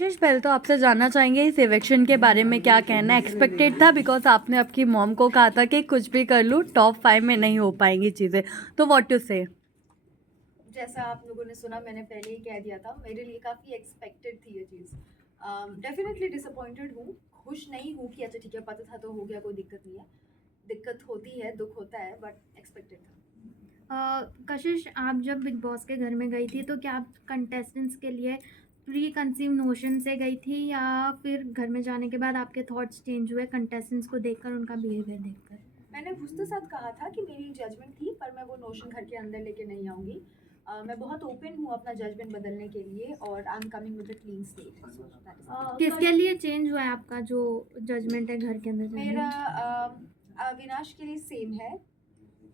आशीष, पहले तो आपसे जानना चाहेंगे इस इवेक्शन के बारे में क्या कहना है। एक्सपेक्टेड था बिकॉज आपने आपकी मॉम को कहा था कि कुछ भी कर लूँ टॉप 5 में नहीं हो पाएंगी चीज़ें, तो व्हाट टू से। जैसा आप लोगों ने सुना, मैंने पहले ही कह दिया था, मेरे लिए काफ़ी एक्सपेक्टेड थी ये चीज़। डेफिनेटली डिसअपॉइंटेड हूँ, खुश नहीं हूँ कि अच्छा ठीक है, पता था तो हो गया, कोई दिक्कत नहीं है। दिक्कत होती है, दुख होता है, बट एक्सपेक्टेड था। कशिश, आप जब बिग बॉस के घर में गई थी तो क्या आप कंटेस्टेंट्स के लिए प्री कंसीव नोशन से गई थी, या फिर घर में जाने के बाद आपके थॉट्स चेंज हुए कंटेस्टेंट्स को देखकर, उनका बिहेवियर देखकर? मैंने उसके साथ कहा था कि मेरी जजमेंट थी, पर मैं वो नोशन घर के अंदर लेके नहीं आऊँगी। मैं बहुत ओपन हूँ अपना जजमेंट बदलने के लिए, और I am coming with a clean slate. किसके लिए चेंज हुआ है आपका जो जजमेंट है घर के अंदर जाने मेरा में? अविनाश के लिए सेम है,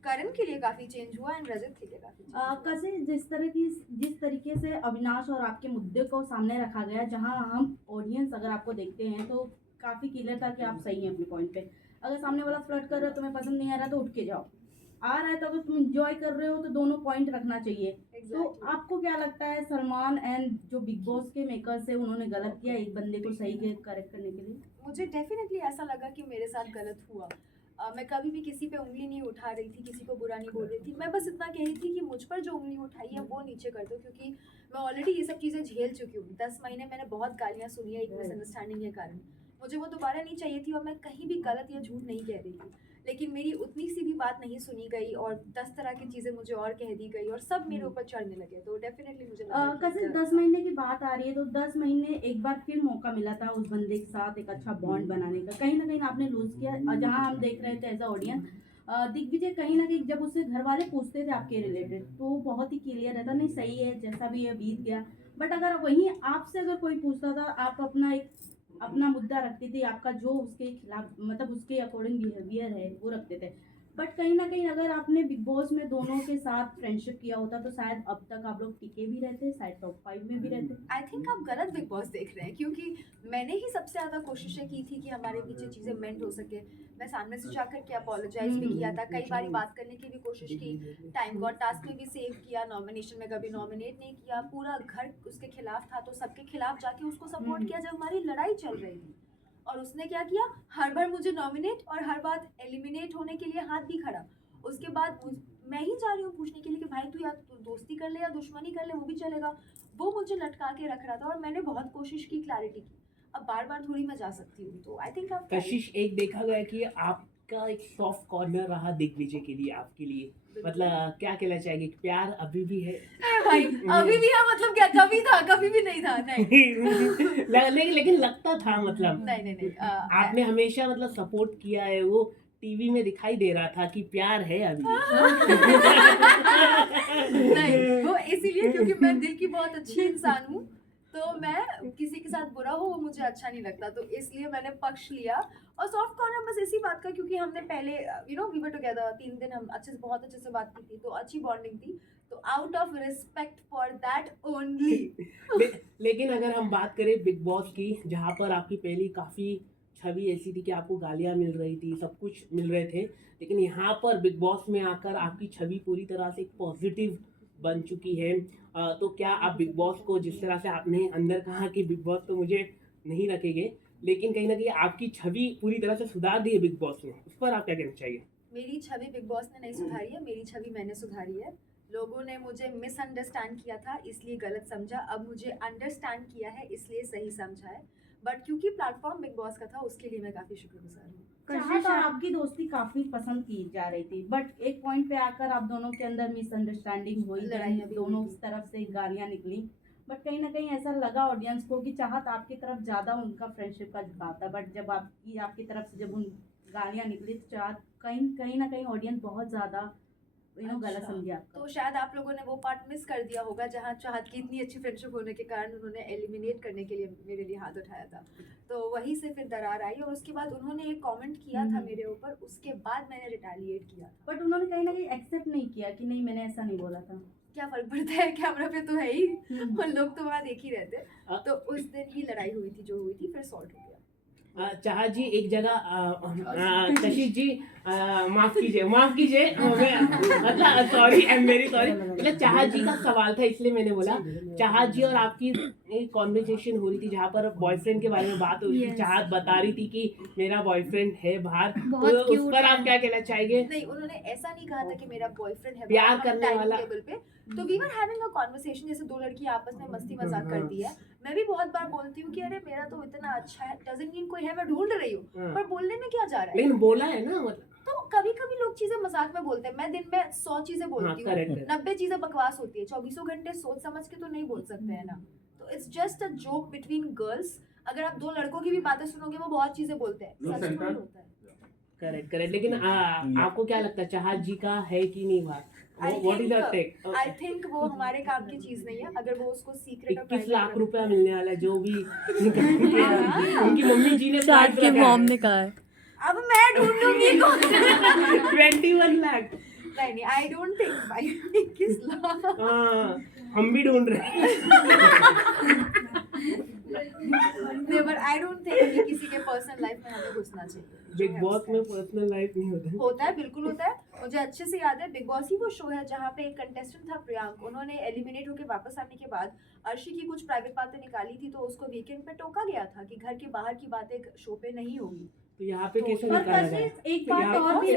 करण के लिए काफ़ी चेंज हुआ, एंड रजत के लिए काफ़ी चेंज हुआ। कैसे जिस तरीके से अविनाश और आपके मुद्दे को सामने रखा गया, जहां हम ऑडियंस अगर आपको देखते हैं तो काफी क्लियर था कि आप सही हैं अपने पॉइंट पे। अगर सामने वाला फ्लर्ट कर रहा है, तुम्हें पसंद नहीं आ रहा तो उठ के जाओ। आ रहा है तो अगर तुम एंजॉय कर रहे हो तो दोनों पॉइंट रखना चाहिए। तो Exactly. आपको क्या लगता है, सलमान एंड जो बिग बॉस के मेकर्स है उन्होंने गलत किया एक बंदे को सही करेक्ट करने के लिए? मुझे डेफिनेटली ऐसा लगा कि मेरे साथ गलत हुआ। मैं कभी भी किसी पे उंगली नहीं उठा रही थी, किसी को बुरा नहीं बोल रही थी। मैं बस इतना कह रही थी कि मुझ पर जो उंगली उठाई है वो नीचे कर दो, क्योंकि मैं ऑलरेडी ये सब चीज़ें झेल चुकी हूँ। 10 महीने मैंने बहुत गालियाँ सुनी है एक मिसअंडरस्टैंडिंग के कारण। मुझे वो दोबारा नहीं चाहिए थी, और मैं कहीं भी गलत या झूठ नहीं कह रही थी। लेकिन मेरी उतनी सी भी बात नहीं सुनी गई, और 10 तरह की चीज़ें मुझे और कह दी गई, और सब मेरे ऊपर चढ़ने लगे। तो डेफिनेटली मुझे लगा कि कैसे गलत 10 था। महीने की बात आ रही है तो 10 महीने एक बार फिर मौका मिला था उस बंदे के साथ एक अच्छा बॉन्ड बनाने का, कहीं ना कहीं आपने लूज किया। जहां हम देख रहे थे एज अ ऑडियंस, दिग्विजय कहीं ना कहीं जब उससे घर वाले पूछते थे आपके रिलेटेड तो वो बहुत ही क्लियर रहता, नहीं सही है जैसा भी है बीत गया। बट अगर वहीं आपसे अगर कोई पूछता था, आप अपना मुद्दा रखती थी, आपका जो उसके खिलाफ मतलब उसके अकॉर्डिंग बिहेवियर है वो रखते थे। बट कहीं ना कहीं अगर आपने बिग बॉस में दोनों के साथ फ्रेंडशिप किया होता तो शायद अब तक आप लोग टिके भी रहते, शायद टॉप 5 में भी रहते। आई थिंक आप गलत बिग बॉस देख रहे हैं, क्योंकि मैंने ही सबसे ज़्यादा कोशिशें की थी कि हमारे पीछे चीज़ें मेंट हो सके। मैं सामने से जाकर के अपोलोजाइज भी किया था, कई बारी बात करने की भी कोशिश की, टाइम गॉड टास्क में भी सेव किया, नॉमिनेशन में कभी नॉमिनेट नहीं किया, पूरा घर उसके खिलाफ था तो सबके खिलाफ जाके उसको सपोर्ट किया जब हमारी लड़ाई चल रही थी। और उसने क्या किया, हर बार मुझे नॉमिनेट और हर बार एलिमिनेट होने के लिए हाथ भी खड़ा। उसके बाद मैं ही जा रही हूँ पूछने के लिए कि भाई तू या तो दोस्ती कर ले या दुश्मनी कर ले, वो भी चलेगा। वो मुझे लटका के रख रहा था, और मैंने बहुत कोशिश की क्लैरिटी की। अब बार बार थोड़ी मैं जा सकती हूँ, तो आई थिंक आप कशिश, एक देखा गया कि आपका एक सॉफ्ट कॉर्नर रहा दिग्विजय के लिए, आपके लिए मतलब क्या कहना चाहेंगे, प्यार अभी भी है? भाई अभी भी है मतलब क्या, कभी था कभी भी नहीं था? नहीं। लेकिन लगता था मतलब नहीं नहीं नहीं, आपने हमेशा मतलब सपोर्ट किया है, वो टीवी में दिखाई दे रहा था कि प्यार है अभी। नहीं, वो इसीलिए क्योंकि मैं दिल की बहुत अच्छी इंसान हूँ, तो मैं किसी के साथ बुरा हो वो मुझे अच्छा नहीं लगता, तो इसलिए मैंने पक्ष लिया। और सॉफ्ट कॉर्नर बस इसी बात का, क्योंकि हमने पहले वी वर टुगेदर 3 दिन, हम बहुत अच्छे से बात की थी, तो अच्छी बॉन्डिंग थी। तो out of respect for that only. लेकिन अगर हम बात करें बिग बॉस की, जहाँ पर आपकी पहली काफ़ी छवि ऐसी थी कि आपको गालियाँ मिल रही थी, सब कुछ मिल रहे थे, लेकिन यहाँ पर बिग बॉस में आकर आपकी छवि पूरी तरह से एक पॉजिटिव बन चुकी है। तो क्या आप बिग बॉस को, जिस तरह से आपने अंदर कहा कि बिग बॉस तो मुझे नहीं रखेंगे, लेकिन कहीं ना कहीं आपकी छवि पूरी तरह से सुधार दी है बिग बॉस ने, उस पर आप क्या कहना चाहिए? मेरी छवि बिग बॉस ने नहीं सुधारी है, मेरी छवि मैंने सुधारी है। लोगों ने मुझे मिसअंडरस्टैंड किया था इसलिए गलत समझा, अब मुझे अंडरस्टैंड किया है इसलिए सही समझा है। बट क्योंकि प्लेटफॉर्म बिग बॉस का था, उसके लिए मैं काफ़ी शुक्रगुजार हूँ। चाहत और आपकी दोस्ती काफी पसंद की जा रही थी, बट एक पॉइंट पे आकर आप दोनों के अंदर मिसअंडरस्टैंडिंग हुई, लड़ाइयाँ भी दोनों हुई थी। तरफ से गालियां निकली। बट कहीं ना कहीं ऐसा लगा ऑडियंस को कि चाहत आपकी तरफ ज्यादा उनका फ्रेंडशिप का झुकाव था, बट जब आपकी तरफ से जब उन गालियां निकली तो चाहत कहीं कहीं ना कहीं ऑडियंस बहुत ज्यादा गलत अच्छा, समझी आपका। तो शायद आप लोगों ने वो पार्ट मिस कर दिया होगा जहाँ चाहत की इतनी अच्छी फ्रेंडशिप होने के कारण उन्होंने एलिमिनेट करने के लिए मेरे लिए हाथ उठाया था। तो वहीं से फिर दरार आई, और उसके बाद उन्होंने एक कमेंट किया था मेरे ऊपर, उसके बाद मैंने रिटेलिएट किया था। बट उन्होंने कहीं ना कहीं एक्सेप्ट नहीं किया कि नहीं मैंने ऐसा नहीं बोला था। क्या फर्क पड़ता है, कैमरा पे तो है ही, और लोग तो वहाँ देख ही रहते। तो उस दिन ही लड़ाई हुई थी जो हुई थी, फिर सॉल्ट हो गया। चाहा जी एक जगह कशिश जी माफ कीजिए मतलब sorry I am very sorry, मतलब चाहा जी का सवाल था इसलिए मैंने बोला। चाहा जी और आपकी एक कॉन्वर्सेशन हो रही थी जहाँ पर बॉयफ्रेंड के बारे में बात हो रही थी। Yes. चाहत बता रही थी कि मेरा बॉयफ्रेंड है बाहर, बहुत तो उस cute पर है। आप क्या कहना चाहेंगे? नहीं, उन्होंने ऐसा नहीं कहा था कि मेरा बॉयफ्रेंड है प्यार बाहर, हम करने dining वाला। table पे। तो we were having a conversation, जैसे दो लड़की आपस में मस्ती मजाक करती है। मैं भी बहुत बार बोलती हूँ कि अरे मेरा तो इतना अच्छा है, डजंट मीन कोई है मैं ढूंढ रही हूँ, हाँ। पर बोलने में क्या जा रहा है। लेकिन बोला है ना, मतलब तो कभी कभी लोग चीजें मजाक में बोलते हैं, मैं दिन में 100 चीजें बोलती हूँ, correct. 90 चीजें बकवास होती है, 24 घंटे सोच समझ के तो नहीं बोल सकते हैं ना। तो it's just a joke between girls. अगर आप दो लड़कों की भी बातें सुनोगे वो बहुत चीजें बोलते हैं, सच थोड़ी होता है। करेक्ट। लेकिन आपको क्या लगता है चाहत जी का है कि नहीं बात? What is your take? I think वो हमारे काम की चीज नहीं है। अगर वो उसको सीक्रेट और 21 लाख प्राइवेट रुपया मिलने वाला है जो भी उनकी मम्मी जी ने चाहत की मॉम ने कहा है। अब मैं ढूंढूंगी कौन। 21 लाख। नहीं, आई डोंट थिंक भाई 21 लाख। हाँ, हम भी ढूंढ रहे हैं। पर आई डोंट थिंक कि किसी के पर्सनल लाइफ में हमें घुसना चाहिए। बिग बॉस में पर्सनल लाइफ नहीं होता। होता है, बिल्कुल होता है। मुझे अच्छे से याद है, बिग बॉस ही वो शो है जहाँ पे एक कंटेस्टेंट था प्रियांक, उन्होंने एलिमिनेट होकर वापस आने के बाद अर्शी की कुछ प्राइवेट बातें निकाली थी, तो उसको वीकेंड पे टोका गया था कि घर के बाहर की बातें शो पे नहीं होगी। तो यहाँ पे कैसे और निकाला जाए? कशिश एक बात और भी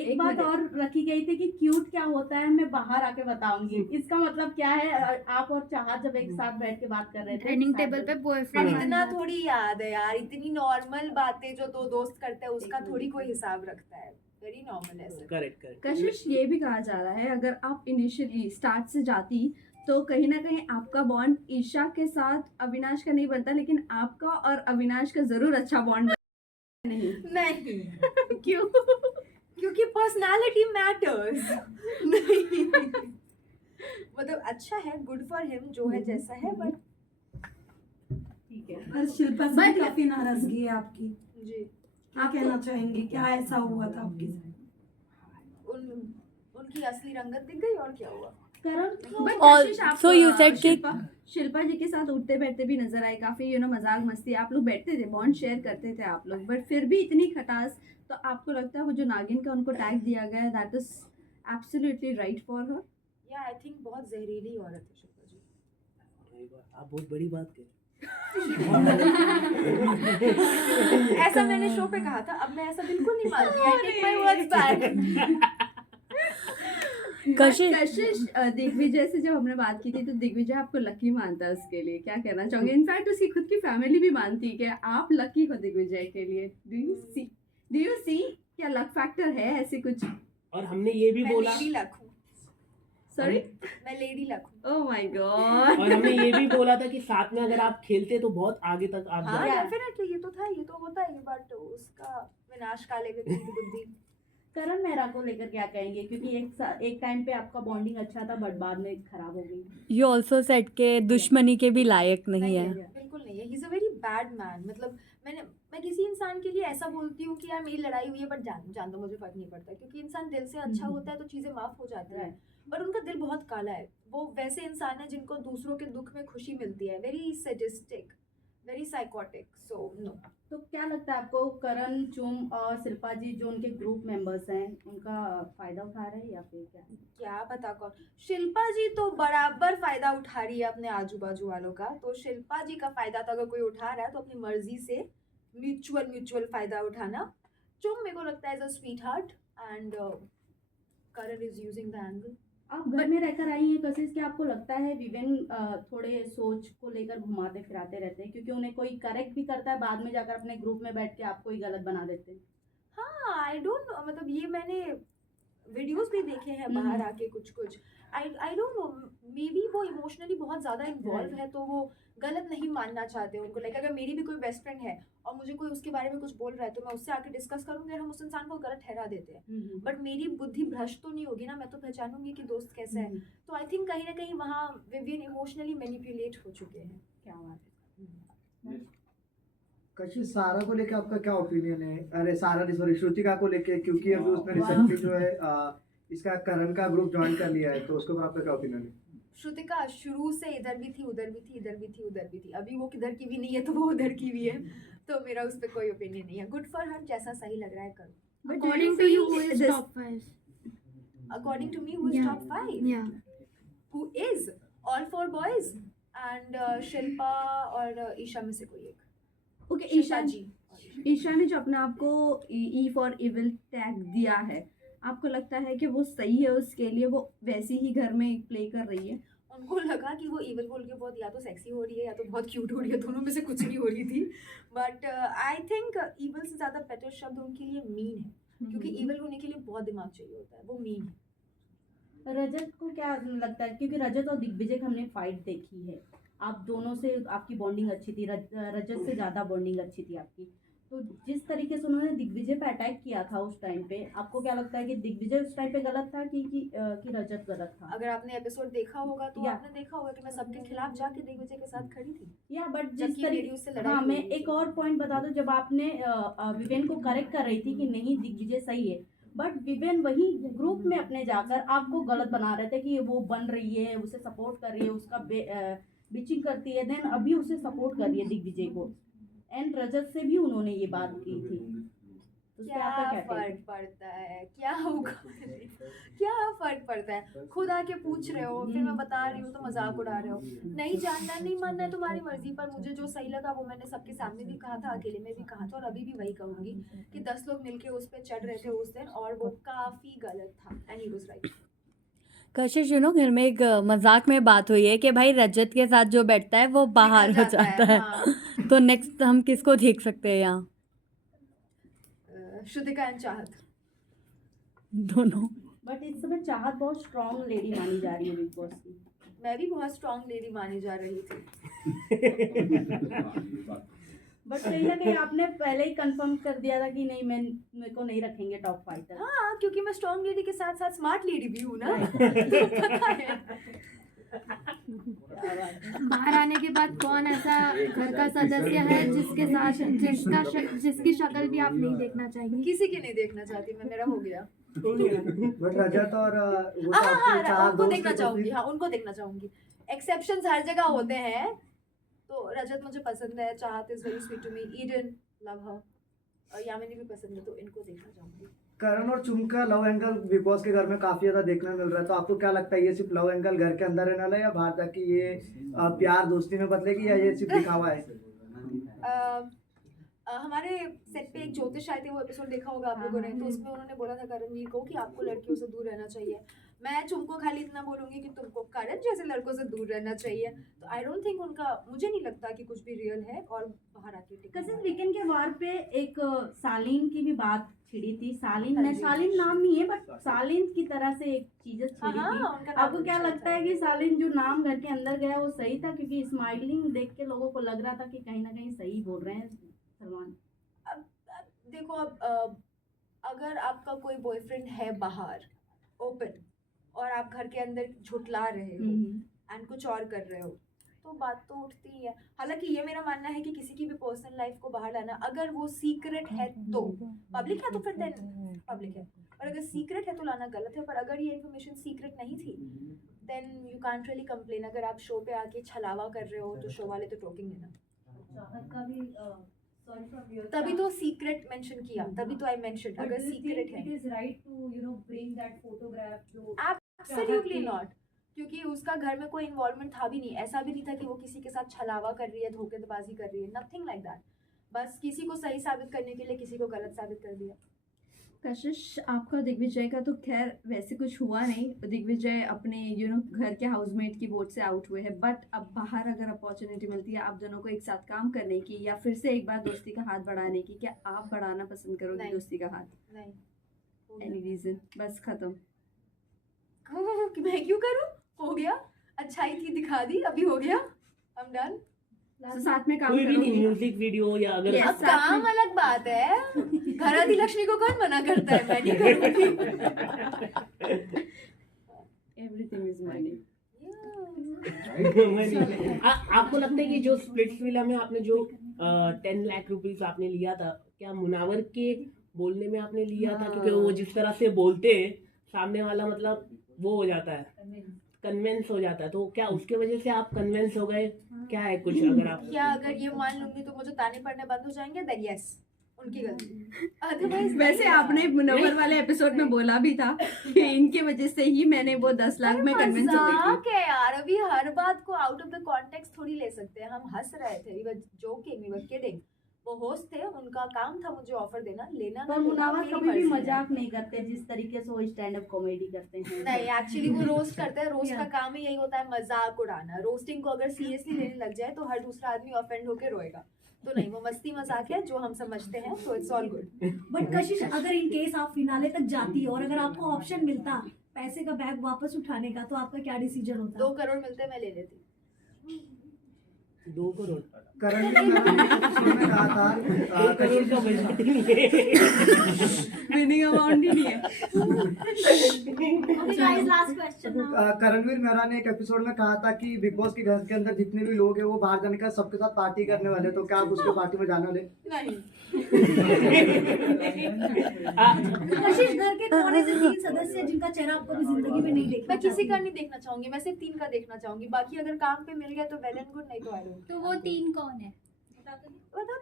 एक बात और रखी गई थी कि क्यूट क्या होता है मैं बाहर आके बताऊंगी। इसका मतलब क्या है? आप और चाहत जब एक साथ बैठ के बात कर रहे थे डाइनिंग टेबल पे अब बॉयफ्रेंड इतना थोड़ी याद है यार, इतनी नॉर्मल बातें जो दो दोस्त करते हैं उसका थोड़ी कोई हिसाब रखता है। वेरी नॉर्मल है। करेक्ट। कशिश ये भी कहा जा रहा है अगर आप इनिशियली स्टार्ट से जाती तो कहीं ना कहीं आपका बॉन्ड ईशा के साथ अविनाश का नहीं बनता, लेकिन आपका और अविनाश का जरूर अच्छा बॉन्ड नहीं क्यों? क्योंकि पर्सनालिटी मैटर्स। नहीं मतलब अच्छा है, गुड फॉर हिम जो है जैसा है, बट ठीक है। पर शिल्पा से भी काफी नाराजगी है आपकी, जी क्या कहना चाहेंगी? क्या ऐसा हुआ था आपके साथ? उनकी असली रंगत दिख गई और क्या हुआ। करण So you said कि शिल्पा जी के साथ उठते बैठते भी नजर आए, काफी मजाक मस्ती आप लोग बैठते थे, बॉन्ड शेयर करते थे आप लोग, बट फिर भी इतनी खटास। तो आपको लगता है वो जो नागिन का उनको टैग दिया गया है that is absolutely right for her? या आई थिंक बहुत जहरीली औरत है शिल्पा जी। आप बहुत बड़ी बात कर। ऐसा मैंने शो पे कहा था, अब मैं ऐसा बिल्कुल नहीं मानती। I take my words back. Kashish Digvijay से जब हमने बात की थी तो दिग्विजय आपको लकी मानता है, उसके लिए क्या कहना चाहोगे? इनफैक्ट उसकी खुद की फैमिली भी मानती है कि आप लकी हो दिग्विजय के लिए। डू यू सी क्या लक फैक्टर है ऐसे कुछ? और हमने ये भी मैं बोला, लेडी लक हूँ। सॉरी, मैं लेडी लक हूँ। Oh my God. और हमने ये भी बोला था कि साथ में अगर आप खेलते तो बहुत आगे तक आप हाँ जाते। डेफिनेटली, ये तो था, ये तो होता है, बट उसका विनाश काले व्यक्ति की बुद्धि। करण मेहरा को लेकर क्या कहेंगे? क्योंकि एक टाइम पे आपका बॉन्डिंग अच्छा था बट बाद में खराब हो गई। यू ऑल्सो सेट के दुश्मनी के भी लायक नहीं है। बिल्कुल नहीं है, he is a very bad man. मतलब मैं किसी इंसान के लिए ऐसा बोलती हूँ कि यार मेरी लड़ाई हुई है, बट जान दो मुझे फर्क नहीं पड़ता, क्योंकि इंसान दिल से अच्छा होता है तो चीजें माफ हो जाती है। बट उनका दिल बहुत काला है। वो वैसे इंसान है जिनको दूसरों के दुख में खुशी मिलती है, very sadistic, very psychotic. So no. तो क्या लगता है आपको करण, चुम और शिल्पा जी जो उनके ग्रुप मेंबर्स हैं उनका फायदा उठा रहे हैं या फिर क्या पता कौन। शिल्पा जी तो बराबर फायदा उठा रही है अपने आजू बाजू वालों का। तो शिल्पा जी का फायदा तो अगर कोई उठा रहा है तो अपनी मर्जी से म्यूचुअल फायदा उठाना। चुम मेरे को लगता है as a sweetheart and Karan is using the angle. आप घर में रहकर आई हैं कशिश, क्या आपको लगता है विवेन थोड़े सोच को लेकर घुमाते फिराते रहते हैं? क्योंकि उन्हें कोई करेक्ट भी करता है, बाद में जाकर अपने ग्रुप में बैठ के आपको ही गलत बना देते हैं। हाँ आई डोंट नो, मतलब ये मैंने वीडियोस भी देखे हैं बाहर आके कुछ I don't know, may be वो इमोशनली बहुत ज़्यादा इन्वॉल्व है तो वो गलत नहीं मानना चाहते उनको। लाइक अगर मेरी भी कोई बेस्ट फ्रेंड है और मुझे कोई उसके बारे में कुछ बोल रहा है तो मैं उससे आके डिस्कस करूंगी और हम उस इंसान को गलत ठहरा देते हैं। बट मेरी बुद्धि भ्रष्ट तो नहीं होगी ना, मैं तो पहचानूंगी कि दोस्त कैसा है। तो आई थिंक कहीं ना कहीं वहाँ विवियन इमोशनली मैनिपुलेट हो चुके हैं। क्या बात है। कशिश, सारा को लेके आपका क्या ओपिनियन है? अरे सारा नहीं, सॉरी, श्रुतिका को लेके, क्योंकि अभी उसने रिसेंटली जो है इसका करण का ग्रुप ज्वाइन कर लिया है, तो उसके ऊपर आपका क्या ओपिनियन है? श्रुतिका शुरू से इधर भी थी, उधर भी थी, इधर भी थी, उधर भी थी। अभी वो किधर की भी नहीं है तो वो उधर की भी है। तो मेरा उस पर कोई ओपिनियन नहीं है। गुड फॉर हर, जैसा सही लग रहा है करो। But do you According to you, feel who is this- top 5? According to me, who is Yeah. top 5? Yeah. Who is? All 4 boys and Shilpa और ईशा में से कोई एक। Okay, शिल्पा ईशा जी। ईशा ने जो अपने आप को ई फॉर इविल टैग दिया है, आपको लगता है कि वो सही है, उसके लिए वो वैसी ही घर में प्ले कर रही है? उनको लगा कि वो इवल बोल के बहुत या तो सेक्सी हो रही है या तो बहुत क्यूट हो रही है, दोनों में से कुछ नहीं हो रही थी। बट आई थिंक इवल से ज़्यादा बेटर शब्द उनके लिए मीन है, क्योंकि इवल होने के लिए बहुत दिमाग चाहिए होता है, वो मीन है। रजत को क्या लगता है, क्योंकि रजत और दिग्विजय की हमने फाइट देखी है, आप दोनों से आपकी बॉन्डिंग अच्छी थी, रजत से ज़्यादा बॉन्डिंग अच्छी थी आपकी, तो जिस तरीके से उन्होंने दिग्विजय पे अटैक किया था उस टाइम पे, आपको क्या लगता है कि दिग्विजय उस टाइम पे गलत था कि रजत गलत था? अगर आपने एपिसोड देखा होगा तो या- आपने देखा होगा कि मैं सबके खिलाफ जाके दिग्विजय के साथ खड़ी थी, या बट जिस जबकि मेरी तरीके उससे लड़ाई हाँ, हुई मैं थी। एक और पॉइंट बता दूं, जब आपने विवेन को करेक्ट कर रही थी कि नहीं दिग्विजय सही है, बट विवेन वही ग्रुप में अपने जाकर आपको गलत बना रहे थे कि वो बन रही है, उसे सपोर्ट कर रही है, उसका बिचिंग करती है, देन अभी उसे सपोर्ट कर रही है दिग्विजय को, एंड रजत से भी उन्होंने ये बात की थी। तो क्या आपका क्या take है? फर्क पड़ता है, क्या होगा क्या फर्क पड़ता है? खुद आके पूछ रहे हो, फिर मैं बता रही हूँ तो मजाक उड़ा रहे हो। नहीं जानना नहीं मानना है तुम्हारी मर्जी, पर मुझे जो सही लगा वो मैंने सबके सामने भी कहा था, अकेले में भी कहा था, और अभी भी वही कहूंगी कि 10 लोग मिलके उस पर चढ़ रहे थे उस दिन, और वो काफी गलत था, एंड ही वाज राइट। कशिश घर में एक मजाक में बात हुई है कि भाई रजत के साथ जो बैठता है वो बाहर हो निकल जाता है। हाँ। तो नेक्स्ट हम किसको देख सकते हैं यहाँ? श्रुतिका एंड चाहत। दोनों। बट इस समय चाहत बहुत स्ट्रॉन्ग लेडी मानी जा रही है बिग बॉस की। मैं भी बहुत स्ट्रांग लेडी मानी जा रही थी। बट कहीं ना कहीं आपने पहले ही कंफर्म कर दिया था कि नहीं, मेरे को नहीं रखेंगे टॉप फाइटर। हाँ, क्योंकि मैं स्ट्रांग लेडी के साथ साथ स्मार्ट लेडी भी हूँ ना। तो पता है। बाहर आने के बाद कौन ऐसा घर का सदस्य है जिसकी शक्ल भी आप नहीं देखना चाहेंगी? किसी की नहीं देखना चाहती मैं, मेरा हो गया। बट रजत और वो तो हाँ आपके हाँ, चार उनको दोस्त देखना थे, तो चाहूंगी। फिर- हाँ, उनको देखना चाहूंगी। एक्सेप्शंस हर जगह होते हैं, तो रजत मुझे पसंद है, Chahat is very sweet to me, Eden love her, और यामिनी भी पसंद है, तो इनको देखना चाहूंगी। करण और चुम का लव एंगल बिग बॉस के घर में काफी ज्यादा देखने मिल रहा है, तो आपको क्या लगता है ये सिर्फ लव एंगल घर के अंदर रहने वाला है या बाहर जाके ये प्यार दोस्ती में बदलेगी, या ये सिर्फ दिखावा है? हमारे सेट पे एक ज्योतिष आए थे, वो एपिसोड देखा होगा आप लोगों ने, तो उसमें उन्होंने बोला था करणवीर को कि आपको लड़कियों से दूर रहना चाहिए। मैं चुमको खाली इतना बोलूंगी कि तुमको करण जैसे लड़कों से दूर रहना चाहिए। तो आई डोंट थिंक उनका, मुझे नहीं लगता कि कुछ भी रियल है और बाहर आके टिकने कसिस वाला है। वीकेंड के वार पे एक सालीन की भी बात छिड़ी थी। सालीन हाँ ने, जी। सालीन नाम नहीं है बट सालीन की तरह से एक चीजें छिड़ी हाँ, थी। उनका नाम आपको क्या अच्छा लगता था। है कि सालीन जो नाम घर के अंदर गया वो सही था? क्योंकि स्माइलिंग देख के लोगों को लग रहा था कि कहीं ना कहीं सही बोल रहे हैं सलमान। अब देखो, अगर आपका कोई बॉयफ्रेंड है बाहर ओपन और आप घर के अंदर झुठला रहे हो एंड कुछ और कर रहे हो, तो बात तो उठती ही है। हालांकि ये मेरा मानना है कि किसी की भी पर्सनल लाइफ को बाहर लाना, अगर वो सीक्रेट है तो पब्लिक है तो फिर देन पब्लिक है, और अगर सीक्रेट है तो लाना गलत है। पर अगर ये इन्फॉर्मेशन सीक्रेट नहीं थी then you can't really complain. अगर आप शो पे आके छलावा कर रहे हो तो शो वाले तो टोकेंगे ना। तभी तो सीक्रेट मेंशन किया, तभी तो आई मेंशन अगर सीक्रेट है। एब्सोल्युटली नॉट, क्योंकि उसका घर में कोई इन्वॉल्वमेंट था भी नहीं। ऐसा भी नहीं था कि वो किसी के साथ छलावा कर रही है, धोखेबाजी कर रही है, नथिंग लाइक दैट। बस किसी को सही साबित करने के लिए किसी को गलत साबित कर दिया। कशिश, आपका दिग्विजय का तो खैर वैसे कुछ हुआ नहीं, दिग्विजय अपने घर के हाउसमेट की वोट से आउट हुए हैं। बट अब बाहर अगर अपॉर्चुनिटी मिलती है आप दोनों को एक साथ काम करने की या फिर से एक बार दोस्ती का हाथ बढ़ाने की, क्या आप बढ़ाना पसंद करोगे नहीं। दोस्ती का हाथ? नहीं, एनी रीजन? बस खत्म। कि मैं क्यों करूं? हो गया, अच्छाई थी दिखा दी, अभी हो गया, आई एम डन। तो साथ में काम कोई भी नहीं, करोगे? म्यूजिक वीडियो या अगर Yes. अब काम अलग बात है, घराती लक्ष्मी को कौन मना करता है? मैं नहीं करूंगी। Everything is money. आपको लगता है कि जो स्प्लिट्स विला में आपने जो 10 लाख रुपीस आपने लिया था, क्या मुनावर के बोलने में आपने लिया था? क्योंकि वो जिस तरह से बोलते हैं सामने वाला, मतलब वो हो जाता है। कन्विंस हो जाता है, तो क्या उसके वजह से आप कन्विंस हो गए? क्या है कुछ अगर आप क्या अगर ये मान लूंगी तो मुझे ताने पड़ने बंद हो जाएंगे? देन यस, उनकी गलती। अदरवाइज वैसे आपने मुनव्वर वाले एपिसोड में बोला भी था कि इनकी वजह से ही मैंने वो 10 लाख में कन्विंस हो गई थी। मजाक है यार, अभी हर बात को आउट ऑफ द कॉन्टेक्स्ट थोड़ी ले सकते हैं। हम हंस रहे थे, we were joking, we were kidding. वो होस्ट थे, उनका काम था मुझे ऑफर देना, लेना ना पर लेना मुनावर मेरी कभी भी मर्जी है। मजाक नहीं करते जिस तरीके से वो स्टैंड अप कॉमेडी करते हैं। नहीं, एक्चुअली वो रोस्ट करते हैं। रोस्ट का काम ही यही होता है, मजाक उड़ाना। रोस्टिंग को अगर सीरियसली लेने लग जाए तो हर दूसरा आदमी ऑफेंड होकर रोएगा। तो नहीं, वो मस्ती मजाक है जो हम समझते हैं, तो इट्स ऑल गुड। बट कशिश, अगर इन केस आप फिनाले तक जाती और अगर आपको ऑप्शन मिलता पैसे का बैग वापस उठाने का, तो आपका क्या डिसीजन होता? 2 करोड़ मिलते मैं ले लेती। 2 करोड़ करण ने मैंने कहा था 2 करोड़ का बजट ही नहीं है। विनिंग अमाउंट ही नहीं है। Okay guys, last question now. Karanveer Mehra ने एक एपिसोड में कहा था कि बिग बॉस के घर के अंदर जितने भी लोग हैं वो बाहर जाने का सबके साथ पार्टी करने वाले, तो क्या आप उसके पार्टी में जाने वाले? नहीं। कशिश, घर के कौन ऐसे 3 सदस्य हैं जिनका चेहरा आपको अपनी जिंदगी में नहीं देखना? मैं किसी का नहीं देखना चाहूंगी, मैं सिर्फ 3 का देखना चाहूंगी। बाकी अगर काम पे मिल गया तो वेल एंड गुड, नहीं तो आई डोंट। तो वो 3 कौन है?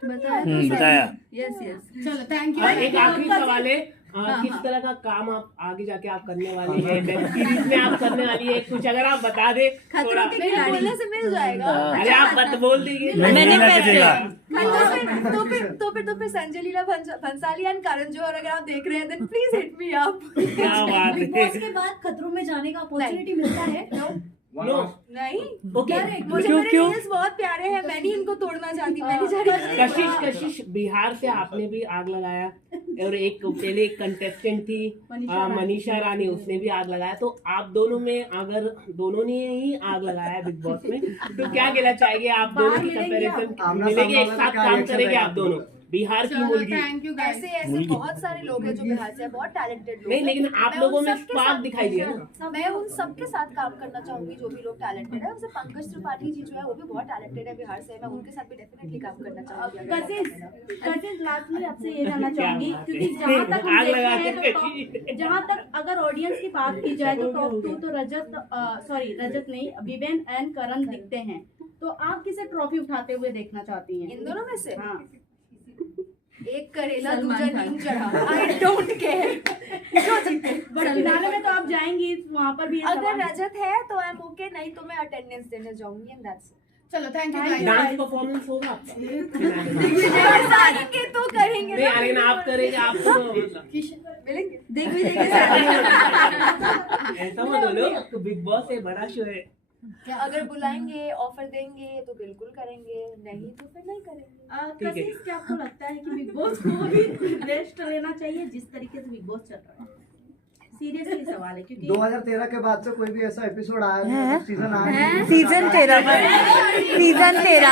बताया। Yes yes. चलो, थैंक यू। एक आखिरी सवाल है, किस तरह का काम आप आगे जाके आप करने वाली है, वेब सीरीज में आप करने वाली है, कुछ अगर आप बता दे थोड़ा। खतरों के मेरे खिलाड़ी। बोलने से मिल जाएगा। अरे आप बत बोल दीजिए। तो फिर संजय लीला भंसाली एंड करण जौहर अगर आप देख रहे हैं, then please hit me up. क्या बात बिग है। बॉस के बाद खतरों में जाने का अपॉर्चुनिटी मिलता है? नो नहीं, ओके, मुझे मेरे रील्स बहुत प्यारे हैं, मैं नहीं इनको तोड़ना चाहती, मैं नहीं चाहती। कशिश बिहार से आपने भी आग लगाया, और एक पहले एक कंटेस्टेंट थी मनीषा रानी, उसने भी आग लगाया। तो आप दोनों में अगर दोनों ने ही आग लगाया बिग बॉस में, तो क्या कहना चाहेंगे? आप दोनों की कंपैरिजन मिलेगी, एक साथ काम करेंगे आप दोनों, बिहार की मुर्गी। Thank you guys. ऐसे बहुत सारे लोग हैं जो बिहार से हैं, बहुत टैलेंटेड लोग नहीं, हैं। लेकिन आप मैं लोगों उन में सबके स्पार्क साथ- दिखाई दिया ना। मैं उन सबके साथ काम करना चाहूंगी जो भी लोग टैलेंटेड है। वैसे पंकज त्रिपाठी जी जो है वो भी बहुत टैलेंटेड है बिहार से, मैं उनके साथ भी डेफिनेटली काम करना चाहूंगी अगर मौका मिला। कशिश लास्टली आपसे ये जानना चाहूंगी, क्या क्योंकि बात जहाँ है। तक हम आग देखते लगा हैं के तो जहाँ तक अगर ऑडियंस की बात की जाए तो टॉप 2 तो रजत नहीं, विवेन एंड करण दिखते हैं। तो आप किसे ट्रॉफी उठाते हुए देखना चाहती हैं? इन दोनों में से हाँ। एक करेला सलमान दूजा खान। नीम चढ़ा, आई डोंट केयर जो जीते। बट फिनाले में तो आप जाएंगी, वहाँ पर भी ये अगर सवाल- रजत है तो आई एम ओके, नहीं तो मैं अटेंडेंस देने जाऊंगी एंड दैट्स चलो, thank you Thank guys. you. Dance performance होगा आपका? करेंगे तो करेंगे नहीं, ना। लेकिन आप करेंगे, आपको मिलेंगे। दिग्विजय के साथ ऐसा मत बोलो, बिग बॉस एक बड़ा शो है। अगर बुलाएंगे, ऑफर देंगे तो बिल्कुल करेंगे, नहीं तो फिर नहीं करेंगे। ठीक है। कशिश, क्या आपको लगता है कि बिग बॉस को भी रेस्ट लेना चाहिए जिस तरीके से बिग बॉस चल रहा है? सीरियसली सवाल है, क्योंकि 2013 के बाद से कोई भी ऐसा एपिसोड आया नहीं, सीजन आया नहीं। सीजन 13 के बाद, season 13।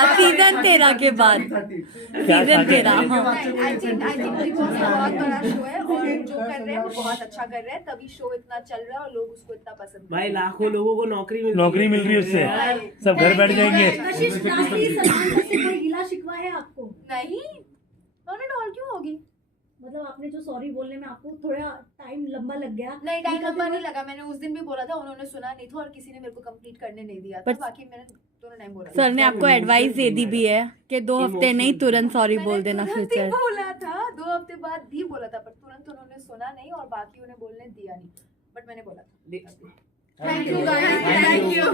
I think big boss बहुत बड़ा शो है और जो कर रहे हैं वो बहुत अच्छा कर रहे हैं, तभी शो इतना चल रहा है और लोग उसको इतना पसंद कर रहे भाई हैं। लाखों लोगों को नौकरी मिल रही है उससे, सब घर बैठ जाएंगे। कशिश, लास्टली सलमान खान से कोई गिला शिकवा है आपको? नहीं, नॉट एट ऑल, क्यों होगी? मतलब आपने जो सॉरी बोलने में आपको थोड़ा टाइम लंबा लग गया। नहीं, टाइम निकलते लंबा हुए- नहीं लगा। मैंने उस दिन भी बोला था, उन्होंने सुना नहीं था और किसी ने मेरे को कंप्लीट करने नहीं दिया था। But- बाकी मैंने दोनों टाइम बोला सर ने आपको एडवाइस दे दी भी है कि 2 हफ्ते नहीं, तुरंत सॉरी बोल देना मैंने तुरंत ही फ्यूचर। बोला था, 2 हफ्ते बाद भी बोला था, पर तुरंत उन्होंने सुना नहीं और बाकी उन्हें बोलने दिया नहीं, बट मैंने बोला था। ले- thank you guys. Thank you.